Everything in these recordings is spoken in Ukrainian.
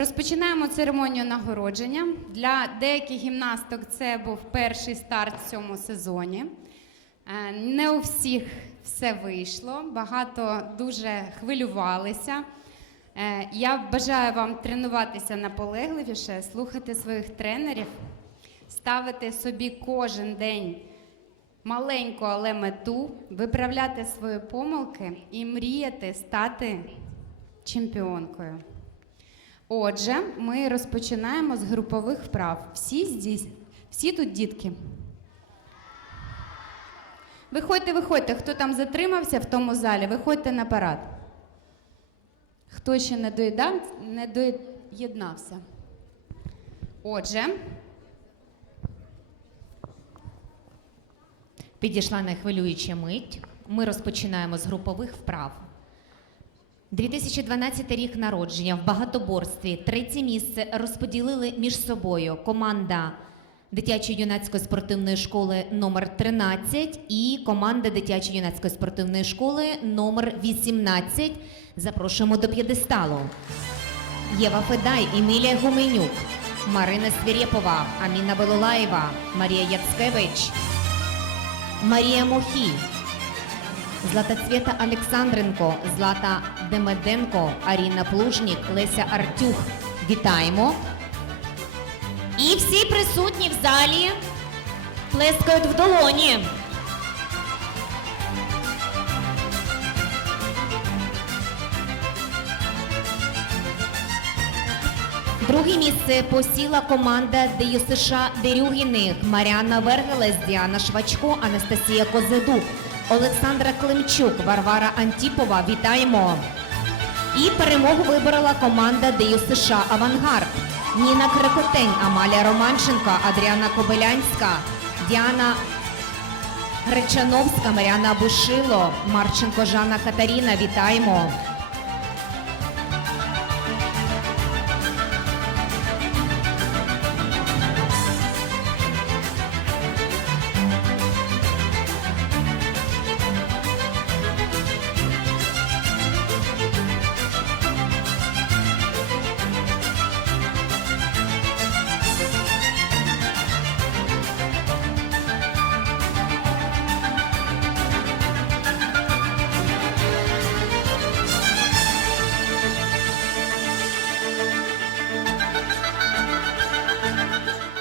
Розпочинаємо церемонію нагородження. Для деяких гімнасток це був перший старт в цьому сезоні. Е, Не у всіх все вийшло, багато дуже хвилювалися. Е, Я бажаю вам тренуватися наполегливіше, слухати своїх тренерів, ставити собі кожен день маленьку, але мету, виправляти свої помилки і мріяти стати чемпіонкою. Отже, ми розпочинаємо з групових вправ. Всі, здесь, всі тут дітки. Виходьте, виходьте. Хто там затримався в тому залі, виходьте на парад. Хто ще не доїдав, не доєднався. Отже, Підійшла найхвилююча мить. Ми розпочинаємо з групових вправ. 2012 рік народження в багатоборстві. Третє місце розподілили між собою команда дитячо-юнацької спортивної школи номер 13 і команда дитячо-юнацької спортивної школи номер 18. Запрошуємо до п'єдесталу. Єва Федай, Емілія Гуменюк, Марина Свірєпова, Аміна Белулаєва, Марія Яцкевич, Марія Мохі, Златоцвета Олександренко, Злата Демеденко, Аріна Плужнік, Леся Артюх. Вітаємо. І всі присутні в залі плескають в долоні. Друге місце посіла команда ДЮСШ Дерюгіних Маріана Вергелес, Діана Швачко, Анастасія Козедук, Олександра Климчук, Варвара Антіпова. Вітаємо! І перемогу виборола команда ДЮСШ Авангард. Ніна Крикотень, Амалія Романченко, Адріана Кобилянська, Діана Гречановська, Маріана Бушило, Марченко Жанна Катаріна. Вітаємо!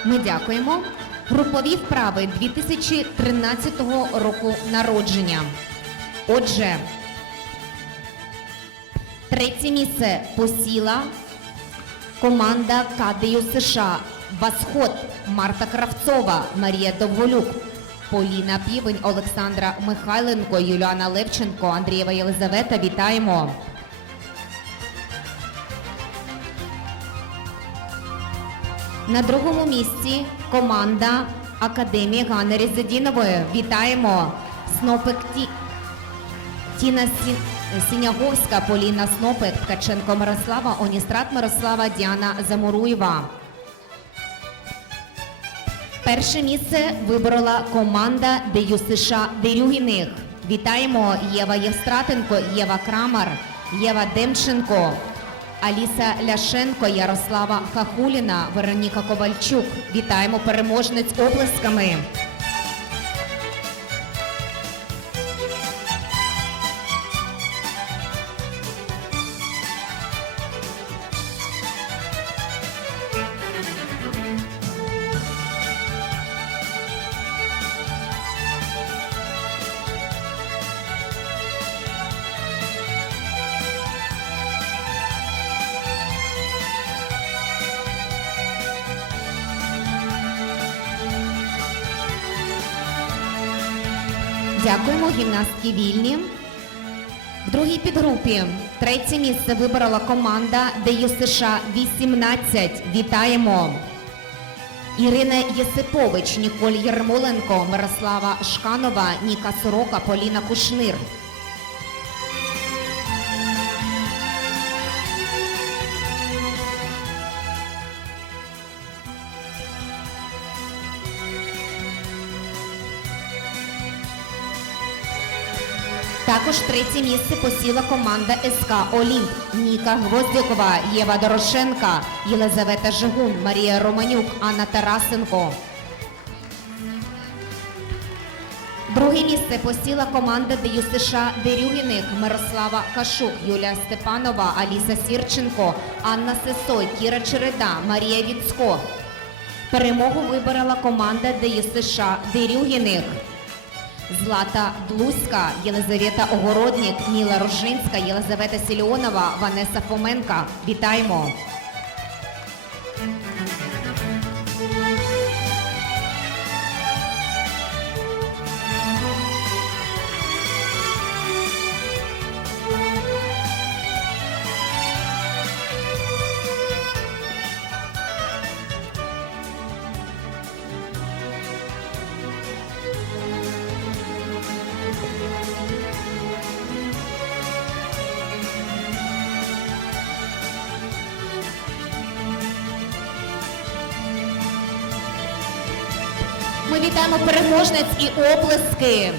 Ми дякуємо. Групові вправи 2013 року народження. Отже, третє місце посіла команда КДЮ США Восход Марта Кравцова, Марія Довголюк, Поліна Півень, Олександра Михайленко, Юліана Левченко, Андрієва Єлизавета. Вітаємо! На другому місці команда Академії Ганни Резедінової. Вітаємо Снопик Ті... Тіна Сі... Сіняговська, Поліна Снопик, Ткаченко Мирослава, Оністрат Мирослава, Діана Замуруєва. Перше місце виборола команда ДЮ США Дерюгіних. Вітаємо Єва Євстратенко, Єва Крамар, Єва Демченко, Аліса Ляшенко, Ярослава Хахуліна, Вероніка Ковальчук. Вітаємо переможниць облесками. Дякуємо, гімнастки вільні. В другій підгрупі третє місце виборола команда ДЮ США 18. Вітаємо! Ірина Єсипович, Ніколь Єрмоленко, Мирослава Шканова, Ніка Сорока, Поліна Кушнир. Також третє місце посіла команда СК Олімп. Ніка Гвоздякова, Єва Дорошенка, Єлизавета Жигун, Марія Романюк, Анна Тарасенко. Друге місце посіла команда ДЮСШ Дерюгіних, Мирослава Кашук, Юлія Степанова, Аліса Сірченко, Анна Сесой, Кіра Череда, Марія Віцко. Перемогу виборола команда ДЮСШ Дерюгіних. Злата Блузька, Єлизавета Огородник, Ніла Рожинська, Єлизавета Сіліонова, Ванеса Фоменка. Вітаємо! Переможниць і оплески.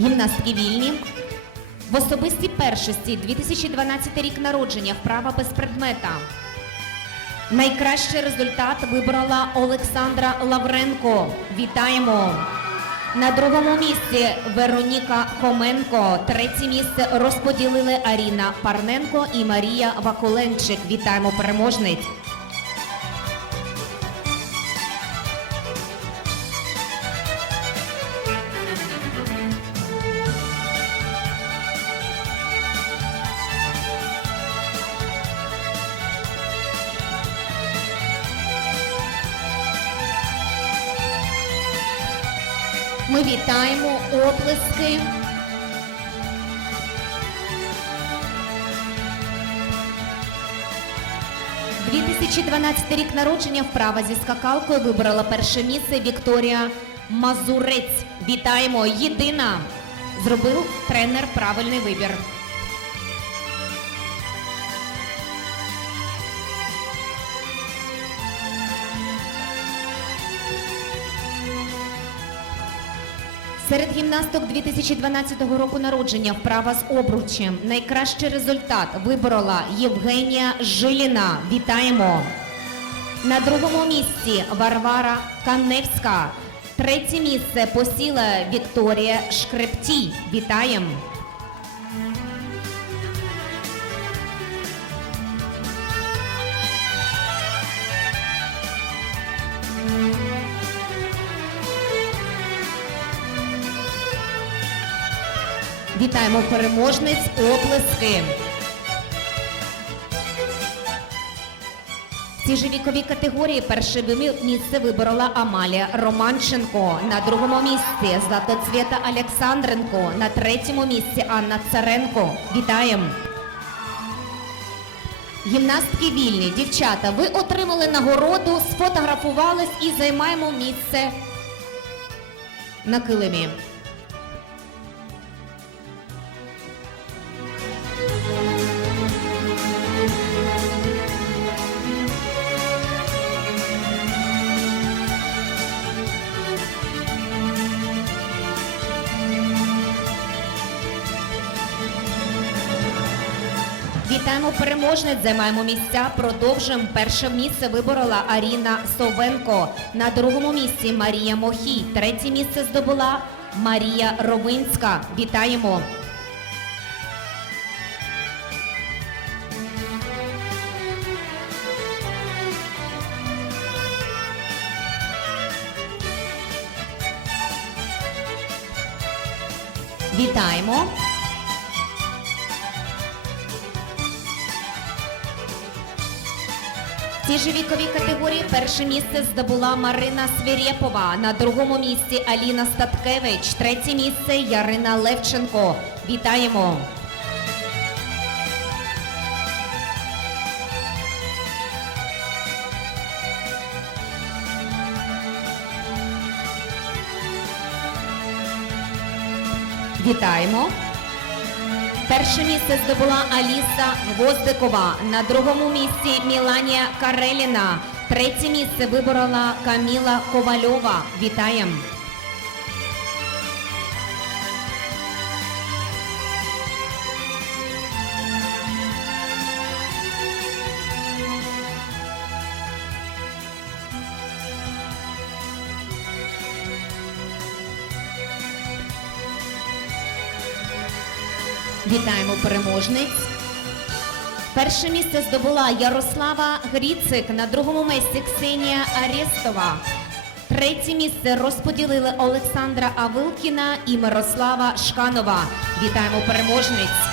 Гімнастки вільні. В особистій першості 2012 рік народження вправа без предмета. Найкращий результат вибрала Олександра Лавренко. Вітаємо! На другому місці Вероніка Хоменко. Третє місце розподілили Аріна Парненко і Марія Ваколенчик. Вітаємо переможниць. Вітаємо оплески. – 2012 рік народження вправа зі скакалкою вибрала перше місце Вікторія Мазурець. Вітаємо! Єдина! Зробив тренер правильний вибір. Серед гімнасток 2012 року народження вправа з обручем. Найкращий результат виборола Євгенія Жиліна. Вітаємо! На другому місці Варвара Каневська. Третє місце посіла Вікторія Шкрептій. Вітаємо! Вітаємо переможниць оплески. В цій же віковій категорії перше місце виборола Амалія Романченко. На другому місці Златоцвєта Олександренко. На третьому місці Анна Царенко. Вітаємо! Гімнастки вільні, дівчата, ви отримали нагороду, сфотографувались і займаємо місце на килимі. Вітаємо переможниць, займаємо місця. Продовжуємо. Перше місце виборола Аріна Совенко. На другому місці Марія Мохій. Третє місце здобула Марія Ровинська. Вітаємо. Цій же віковій категорії перше місце здобула Марина Свірєпова. На другому місці Аліна Статкевич. Третє місце Ярина Левченко. Вітаємо! Вітаємо! Перше місце здобула Аліса Гвоздикова. На другому місці Міланія Кареліна. Третє місце виборола Каміла Ковальова. Вітаємо! Вітаємо переможниць. Перше місце здобула Ярослава Гріцик, на другому місці Ксенія Арестова. Третє місце розподілили Олександра Авилкіна і Мирослава Шканова. Вітаємо переможниць.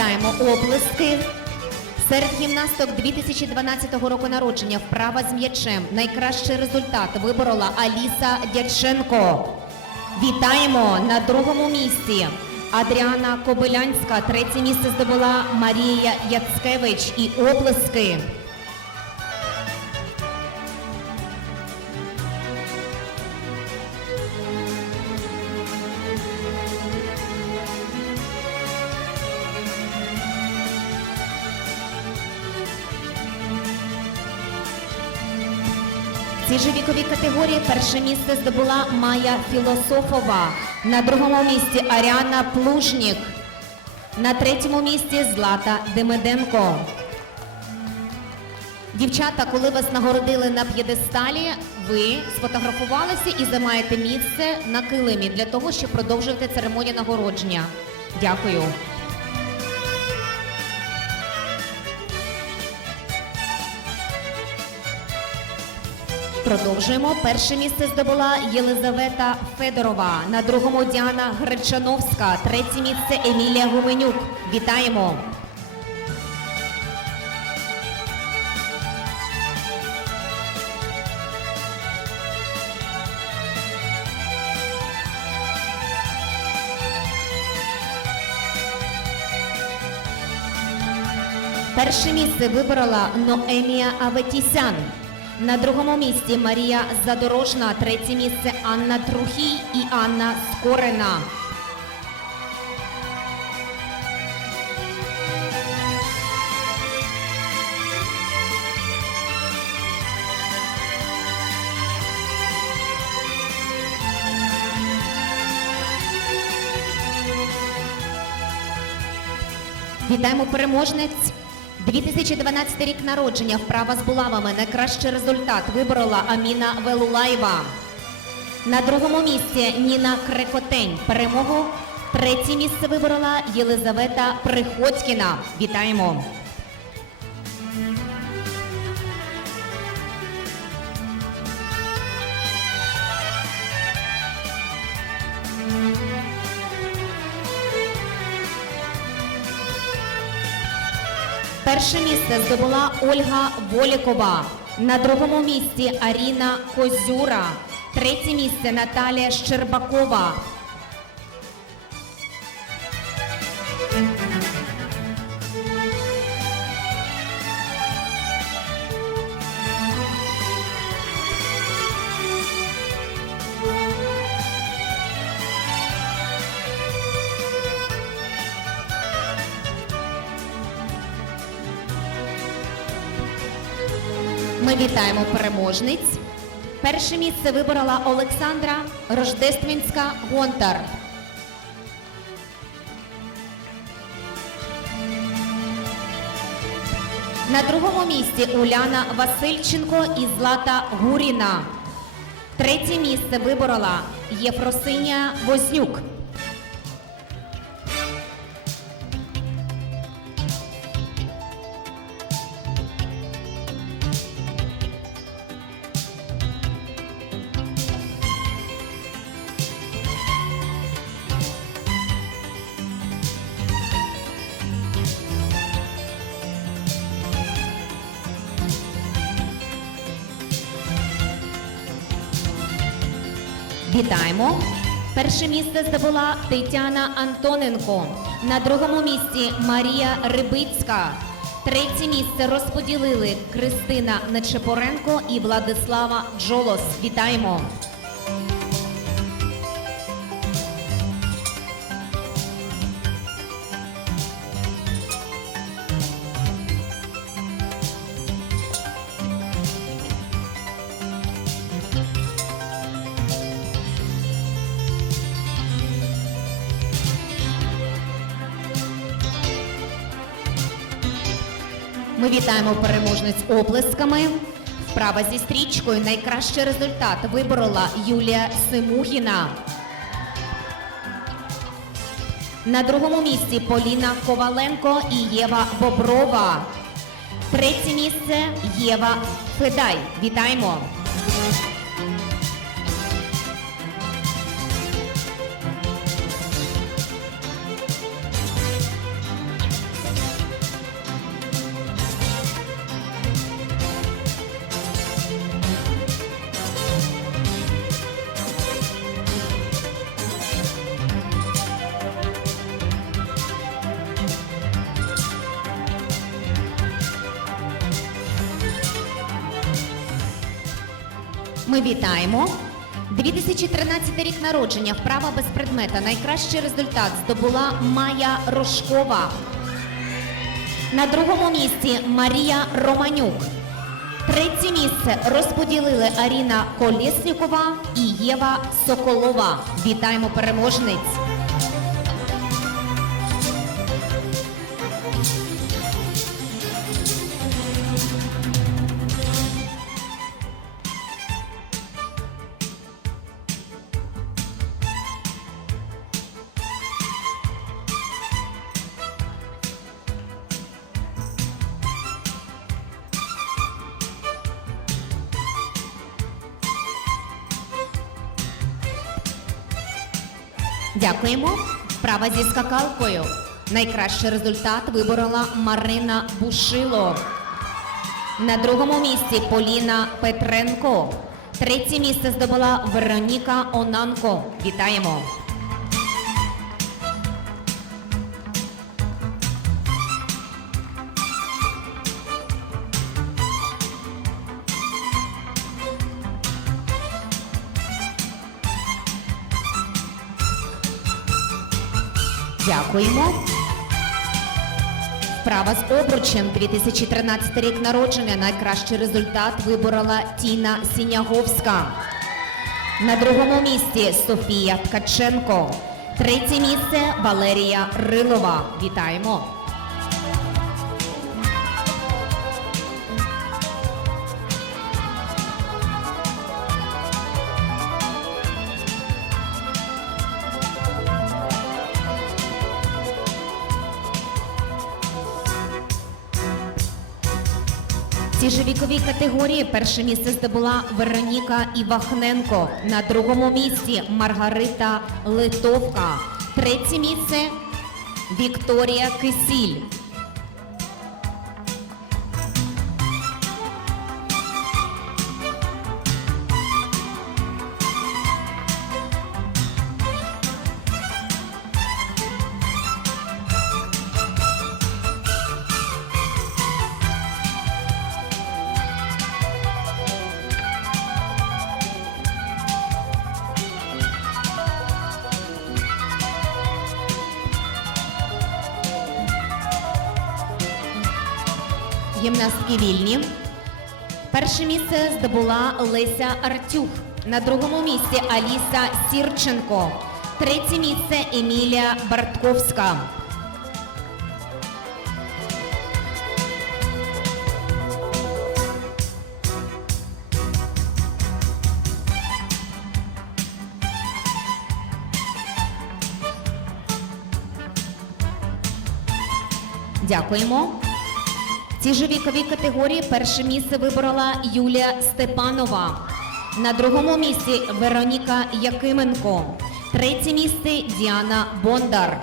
Вітаємо оплески. Серед гімнасток 2012 року народження вправа з м'ячем. Найкращий результат виборола Аліса Дяченко. Вітаємо на другому місці. Адріана Кобилянська. Третє місце здобула Марія Яцкевич і оплески. Цій же віковій категорії перше місце здобула Майя Філософова. На другому місці Аріана Плужнік. На третьому місці Злата Демиденко. Дівчата, коли вас нагородили на п'єдесталі, ви сфотографувалися і займаєте місце на килимі для того, щоб продовжувати церемонію нагородження. Дякую. Продовжуємо. Перше місце здобула Єлизавета Федорова. На другому Діана Гречановська. Третє місце Емілія Гуменюк. Вітаємо. Перше місце виборола Ноемія Аветісян. На другому місці Марія Задорожна, третє місце Анна Трухій і Анна Скорина. Вітаємо переможниць. 2012 рік народження вправа з булавами. Найкращий результат виборола Аміна Велулаєва. На другому місці Ніна Крекотень. Перемогу третє місце виборола Єлизавета Приходькіна. Вітаємо. Перше місце здобула Ольга Волікова. На другому місці Аріна Козюра. Третє місце Наталія Щербакова. Вітаємо переможниць. Перше місце виборола Олександра Рождественська Гонтар. На другому місці Уляна Васильченко і Злата Гуріна. Третє місце виборола Єфросинія Вознюк. Вітаємо! Перше місце здобула Тетяна Антоненко. На другому місці Марія Рибицька. Третє місце розподілили Кристина Нечепоренко і Владислава Джолос. Вітаємо! Вітаємо переможниць оплесками. Вправа зі стрічкою найкращий результат виборола Юлія Симухіна. На другому місці Поліна Коваленко і Єва Боброва. Третє місце Єва Федай. Вітаємо! Ми вітаємо. 2013 рік народження. Вправа без предмета. Найкращий результат здобула Майя Рожкова. На другому місці Марія Романюк. Третє місце розподілили Аріна Колєснікова і Єва Соколова. Вітаємо переможниць. Дякуємо. Вправа зі скакалкою. Найкращий результат виборола Марина Бушило. На другому місці Поліна Петренко. Третє місце здобула Вероніка Онанко. Вітаємо. Дякуємо. Права з обручем 2013 рік народження. Найкращий результат виборола Тіна Сіняговська. На другому місці Софія Ткаченко. Третє місце Валерія Рилова. Вітаємо. В віковій категорії перше місце здобула Вероніка Івахненко. На другому місці Маргарита Литовка. Третє місце Вікторія Кисіль. Гімнастки вільні. Перше місце здобула Леся Артюх. На другому місці Аліса Сірченко. Третє місце Емілія Бартковська. Дякуємо. В цій же віковій категорії перше місце виборола Юлія Степанова. На другому місці Вероніка Якименко. Третє місце Діана Бондар.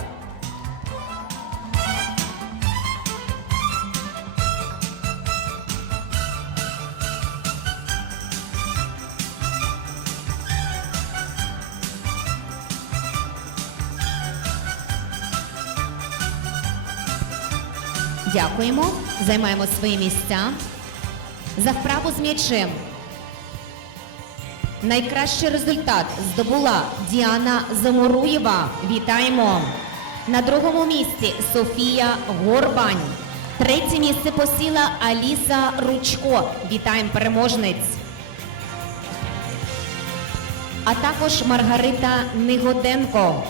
Дякуємо. Займаємо свої місця. За вправу з м'ячем. Найкращий результат здобула Діана Замуруєва. Вітаємо. На другому місці Софія Горбань. Третє місце посіла Аліса Ручко. Вітаємо переможниць. А також Маргарита Нигоденко.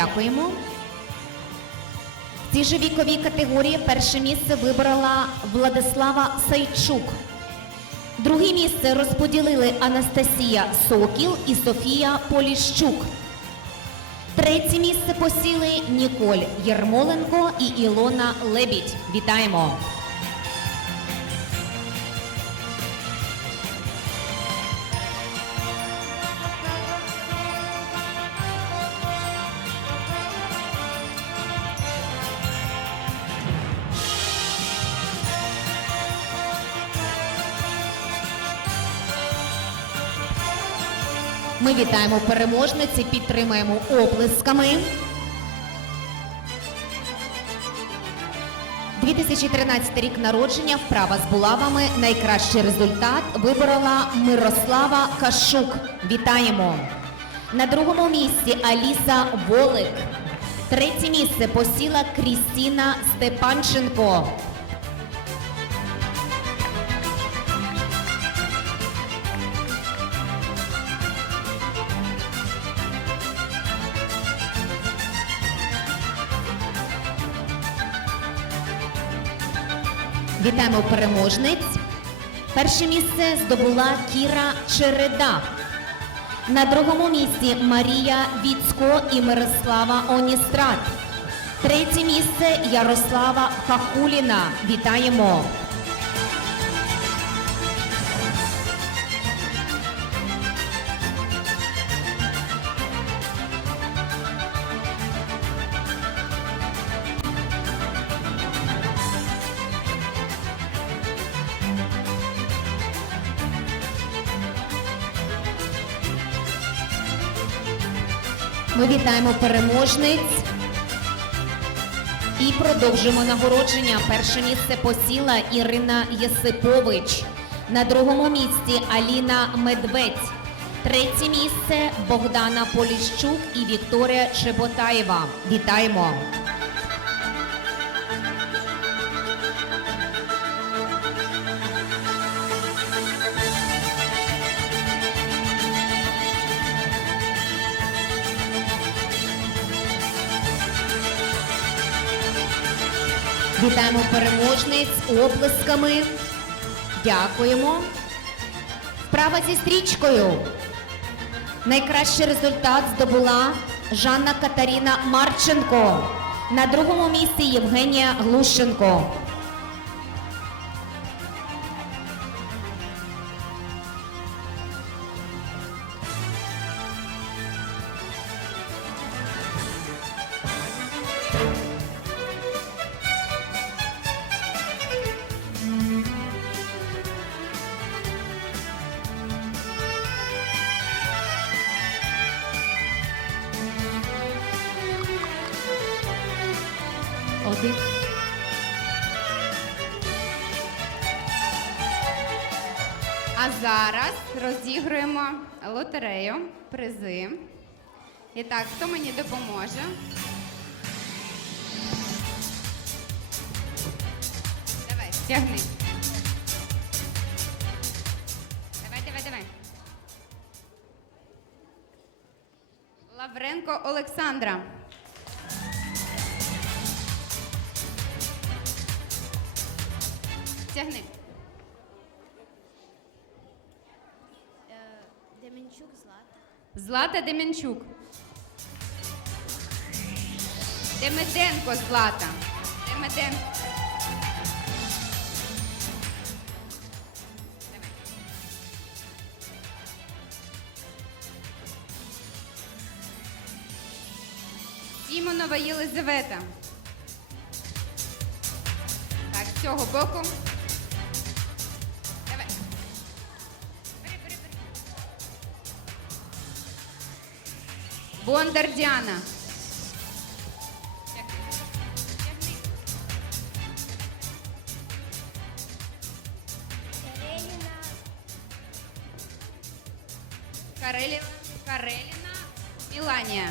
Дякуємо. В цій же віковій категорії перше місце вибрала Владислава Сайчук. Друге місце розподілили Анастасія Сокіл і Софія Поліщук. Третє місце посіли Ніколь Єрмоленко і Ілона Лебідь. Вітаємо! Вітаємо переможниці, підтримаємо оплесками. 2013 рік народження, вправа з булавами. Найкращий результат виборола Мирослава Кашук. Вітаємо! На другому місці Аліса Волик. Третє місце посіла Крістіна Степанченко. Вітаємо переможниць. Перше місце здобула Кіра Череда. На другому місці Марія Віцько і Мирослава Оністрат. Третє місце Ярослава Хахуліна. Вітаємо! Ми вітаємо переможниць і продовжуємо нагородження. Перше місце посіла Ірина Єсипович. На другому місці Аліна Медведь. Третє місце Богдана Поліщук і Вікторія Чеботаєва. Вітаємо! Вітаємо переможниць оплесками. Дякуємо. Вправа зі стрічкою. Найкращий результат здобула Жанна Катаріна Марченко. На другому місці Євгенія Глущенко. Зараз розігруємо лотерею, призи. І так, хто мені допоможе? Давай, тягни. Давай, давай, давай. Лавренко Олександра. Тягни. Злата Дем'янчук. Демеденко Злата. Демеденко. Сімонова Єлизавета. Так, з цього боку. Бондар Діана. Кареліна. Кареліна. Міланія.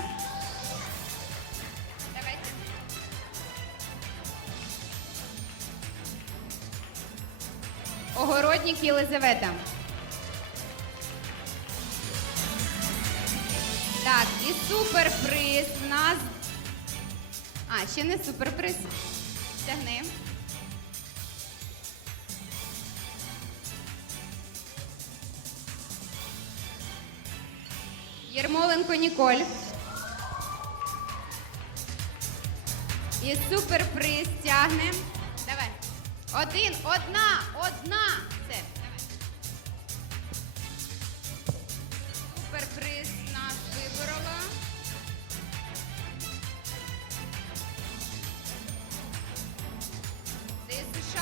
Давайте. Огородник Єлизавета. Так, і суперприз в нас. А, ще не суперприз. Тягни. Єрмоленко Ніколь. І суперприз тягне. Давай. Один, одна, одна.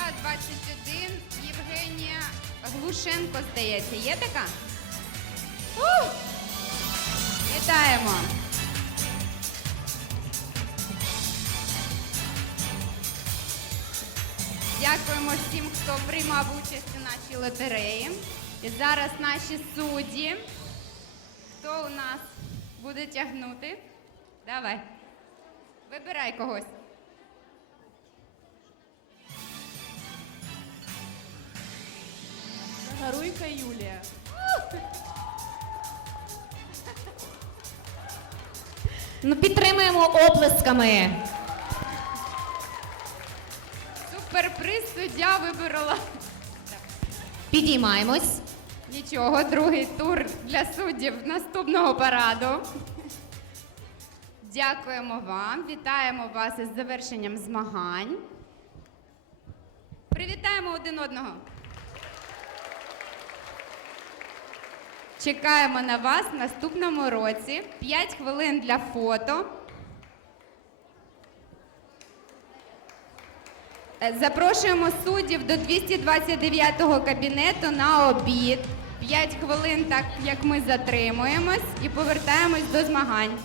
США 21 Євгенія Глушенко, здається. Є така? Ух! Вітаємо! Дякуємо всім, хто приймав участь у нашій лотереї. І зараз наші судді. Хто у нас буде тягнути? Давай. Вибирай когось. Гаруйка Юлія. Ну, підтримуємо оплесками. Суперприз суддя виборола. Підіймаємось. Нічого, другий тур для суддів наступного параду. Дякуємо вам, вітаємо вас із завершенням змагань. Привітаємо один одного. Чекаємо на вас в наступному році. 5 хвилин для фото. Запрошуємо суддів до 229-го кабінету на обід. 5 хвилин, так як ми затримуємось, і повертаємось до змагань.